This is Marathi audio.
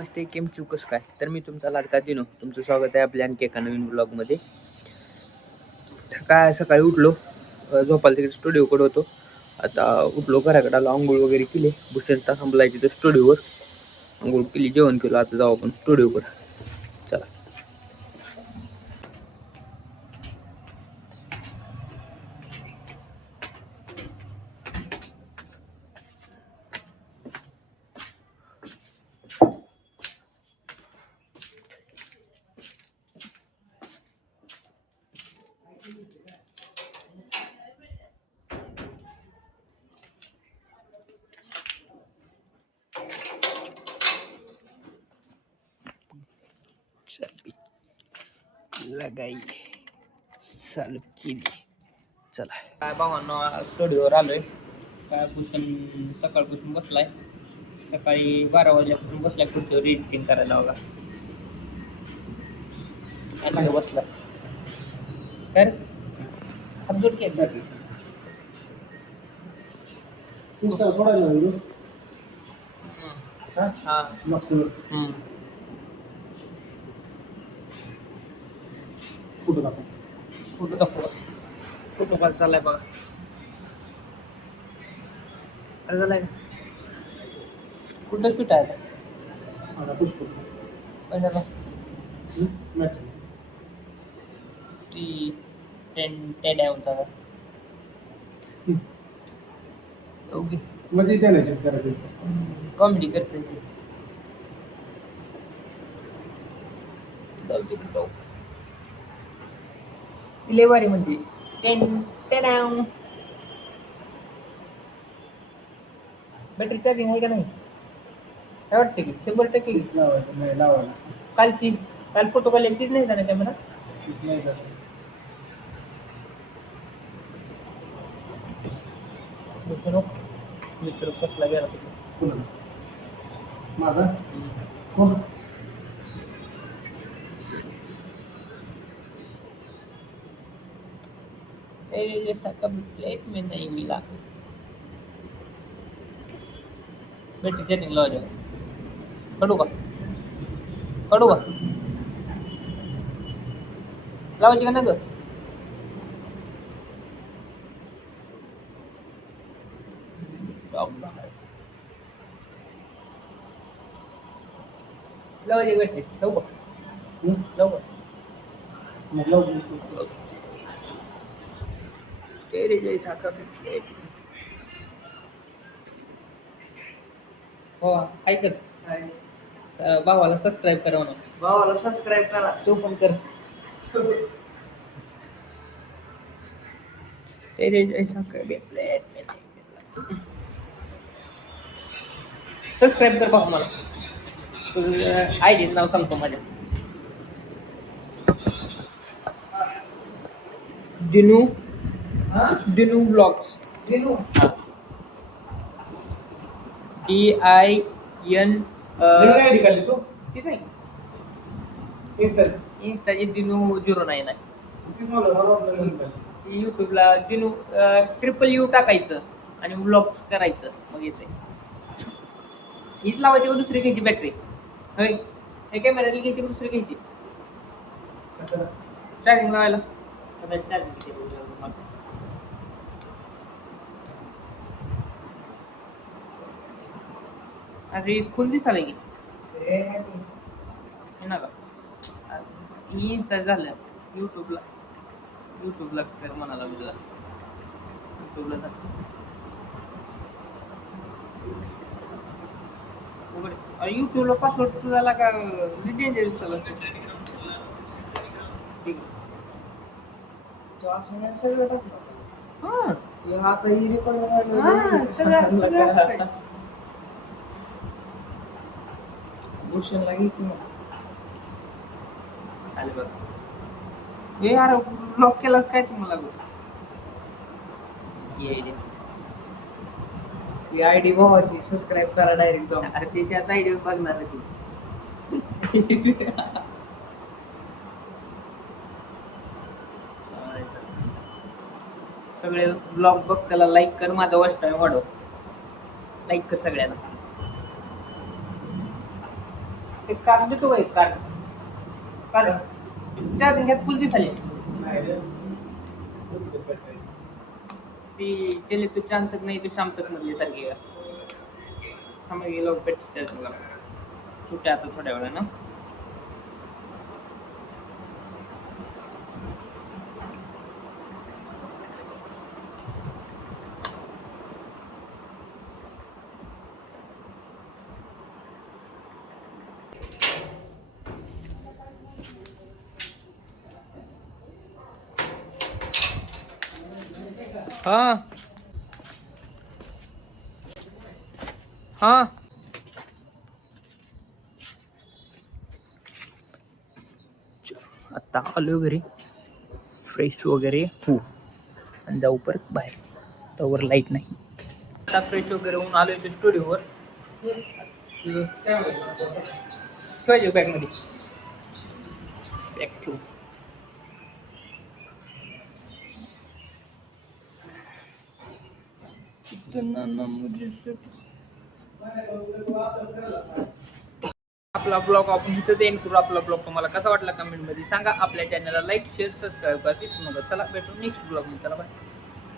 नमस्ते, केम चुकस काय. तर मी तुमचा लाडका दिनो, तुमचं स्वागत आहे आपल्या आणखी एका नवीन ब्लॉगमध्ये. तर काय सकाळी उठलो, झोपायला तिकडे स्टुडिओकडे होतो. आता उठलो, घराकडे आलो, आंघोळ वगैरे केली. भूषण थांबलाय तिथं स्टुडिओवर. आंघोळ केली, जेवण केलं. आता जाऊ आपण स्टुडिओकडे. चला. लगाई चालू केली. चला काय भावांनो, स्टुडिओवर आलोय. काय भूषण सकाळपासून बसलाय. सकाळी 12 वाजल्यापासून बसलाय खुर्चीवर एडिटिंग करायला. बघा आणि बसला तर अब्दुल केक बाकी सोडायला हा फोटो दाखव. फोटो दाखवा. फोटो कॉल चाललाय बघा. अरे झालाय कुठं शूट आहे आता पुष्प आता मॅट्रिक ती 10 होता का ओके. म्हणजे त्या नाही शेत करायचं. कॉमेडी करते ती. ती लेवारी म्हणते 10 बॅटरी चार्जिंग आहे का नाही काय वाटतं की 100% तीच लावायचं नाही लावायला काल फोटो काढलेली तीच नाही झाला कॅमेरा. तीच नाही झालं. दुसरं मित्र कसला गेला कोणाला माझा कोण तेरे जैसा कभी प्लेट में नहीं मिला. बैटरी सेटिंग लो जाओ. काढू का लावायची का नाही लावायची बैटरी लावू का मग लावू. तेरे जैसा कभी प्लेट. हो ऐक भावाला सबस्क्राईब करा म्हणून. भावाला सबस्क्राईब करा. तू पण कर. तेरे जैसा कभी प्लेट में नहीं मिला. सबस्क्राईब कर भाऊ मला. तुझं आयडी नाव सांगतो माझ्या. दिनू ब्लॉग्स. दिनू DIN नवीन आयडी काढली तू ती नाही इंस्टा इंस्टाची दिनू 09 आहे. तीच मला वाटलं नवीन काढली. यूट्यूबला दिनू UU टाकायचं आणि व्लॉग्स करायचं मग येते. हीच लावायची का दुसरी घ्यायची बॅटरी होय हे कॅमेराची घ्यायची दुसरी घ्यायची कसं चार्जिंग लावायला चार्जिंग अरे फुल दिसायला की हे ना का ही इंस्टा झालं युट्यूबला कर म्हणाला मी तुला युट्यूबला जा अरे युट्यूबला पासवर्ड तुझा का डेंजरस झाला. ठीक तो असं नाही सगळं टाकलं. हां हे आता ही हां सगळं असतंय. भूषणला घेते मग. आले बघ हे यार ब्लॉक केलास काय तुम्हाला ही आयडी भावाची सबस्क्राईब करा डायरेक्ट जाऊन. अरे ते त्याचा आयडिया बघणार आहे तू. सगळे ब्लॉग बघ त्याला लाईक कर. माझा वॉच टाइम वाढव. लाईक कर सगळ्यांना. एक कार्ड देतो का एक कार्ड कार्ड चार्जिंग ह्यात फुल दिसाले नाही रे. ती चले तू चांद तक नाही तू शाम तक मधली सारखी का थांबा गेलो पेट चार्जिंगला सुट्या आता थोड्या वेळानं हाँ हाँ आता आलो घरी फ्रेश वगैरे हो आणि जाऊ परत बाहेर त्यावर लाईट नाही आता फ्रेश वगैरे होऊन आलो इथे स्टुडिओवर ठेवायचे बॅगमध्ये बॅग ठेवू इतना ना मुझे आपला ब्लॉग आपण इथं एंड करू आपला ब्लॉग तुम्हाला कसा वाटला कमेंटमध्ये सांगा आपल्या चॅनलला लाईक शेअर सबस्क्राईब करा चला भेटू नेक्स्ट ब्लॉग मध्ये चला बाय